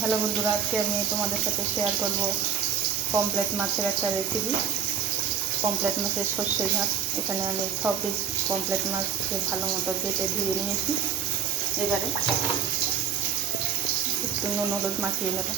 Hello বন্ধুরা, আজকে আমি তোমাদের সাথে শেয়ার করব কমপ্লেট মাছের একটা রেসিপি কমপ্লেট মাছের সর্ষে ঘাট এখানে আমি ছ পিস কমপ্লেট মাছকে ভালো মতো কেটে ধুয়ে নিয়েছি। এবারে একটু নুন হলুদ মাখিয়ে নেব।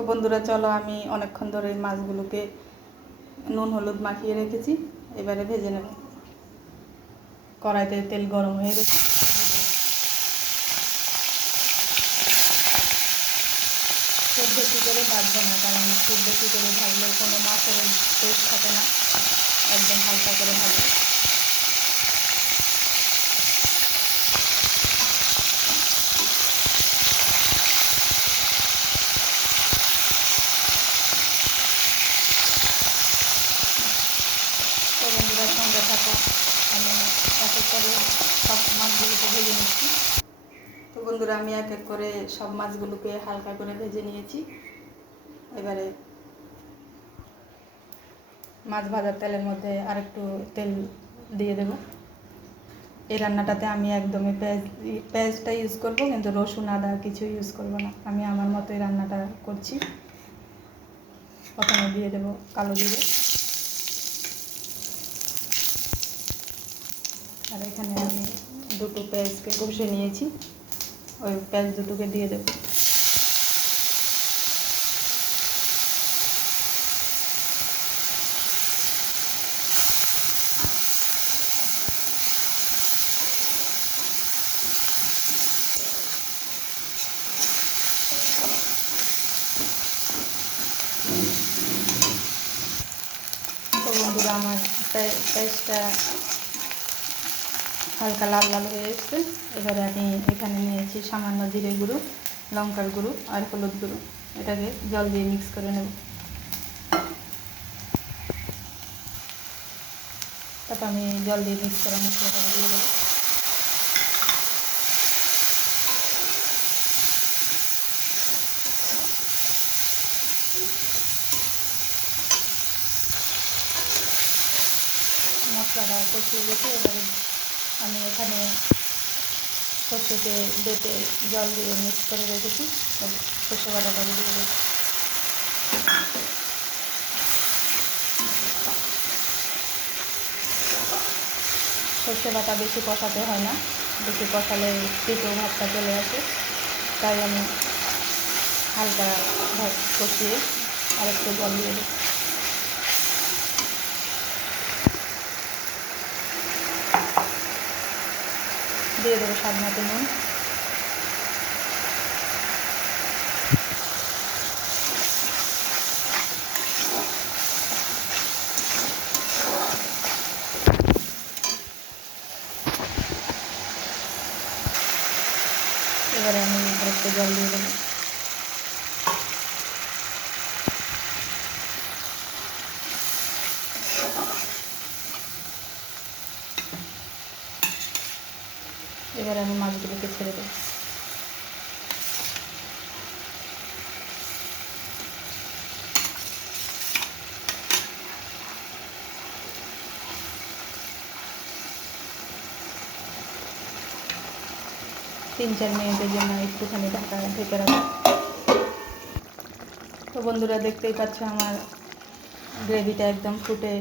তো বন্ধুরা, চলো আমি অনেকক্ষণ ধরে মাছগুলোকে নুন হলুদ মাখিয়ে রেখেছি। এবারে ভেজে নেব। কড়াইতে তেল গরম হয়ে গেছে। খুব বেশি করে ভাজবো না, কারণ খুব বেশি করে ভাজলে কোনো মাছের টেস্ট থাকে না। একদম হালকা করে ভাজবো তো বন্ধুরা সঙ্গে থাকো আমি এক এক করে সব মাছগুলোকে ভেজে নিচ্ছি। তো বন্ধুরা, আমি এক এক করে সব মাছগুলোকে হালকা করে ভেজে নিয়েছি। এবারে মাছ ভাজার তেলের মধ্যে আরেকটু তেল দিয়ে দেব। এই রান্নাটাতে আমি একদমই পেঁয়াজ, পেঁয়াজটা ইউজ করব, কিন্তু রসুন, আদা কিছু ইউজ করব না। আমি আমার মতোই রান্নাটা করছি। প্রথমে দিয়ে দেবো কালো জিরে। আর এখানে আমি দুটো পেঁয়াজকে কষে নিয়েছি। ওই পেঁয়াজ দুটোকে দিয়ে দেবো। আমার পেঁয়াজটা হালকা লাল লাল হয়ে এসছে। এবারে আমি এখানে নিয়েছি সামান্য জিরে গুঁড়ো, লঙ্কার গুঁড়ো আর হলুদ গুঁড়ো। এটাকে জল দিয়ে মিক্স করে নেব। তারপর আমি জল দিয়ে মিক্স করা মশলাটাকে দিয়ে দেবো। মশলাটা কষিয়ে গেছে এবারে আমি এখানে সর্ষেতে বেটে জল দিয়ে মিক্স করে রেখেছি। সর্ষে বাটাটা দিয়ে দেবো সর্ষে বাটা বেশি কষাতে হয় না। বেশি কষালে পেটো ভাতটা চলে আসে। তাই আমি হালকা কষিয়ে আরেকটু জল দিয়ে দিই দিয়ে দেবো স্বাদ মতো নুন। এবারে আমি একটু জল দিয়ে দেবো। এবারে আমি মাছগুলোকে ছেড়ে দেবো। তিন চার মিনিটের জন্য একটুখানি ঢাকা ঢেকে রাখব। তো বন্ধুরা, দেখতেই পাচ্ছ আমার গ্রেভিটা একদম ফুটে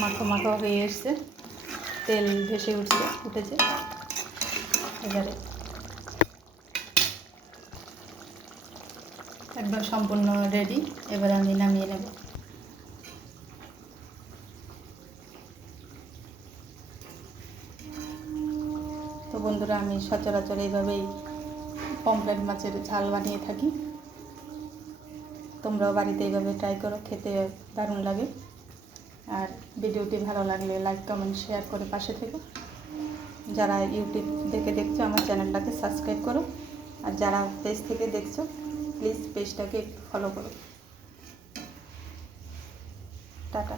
মাখো মাখো হয়ে এসছে। তেল ভেসে উঠছে, উঠেছে। এবারে একদম সম্পূর্ণ রেডি এবারে আমি নামিয়ে নেব। তো বন্ধুরা, আমি সচরাচর এইভাবেই পমপ্লেট মাছের ঝাল বানিয়ে থাকি। তোমরাও বাড়িতে এইভাবে ট্রাই করো, খেতে দারুণ লাগে। আর ভিডিওটি ভালো লাগলে লাইক কমেন্ট শেয়ার করে পাশে থেকে। যারা ইউটিউব থেকে দেখছ, আমার চ্যানেলটাকে সাবস্ক্রাইব করো। আর যারা পেজ থেকে দেখছ প্লিজ পেজটাকে ফলো করো। টাটা।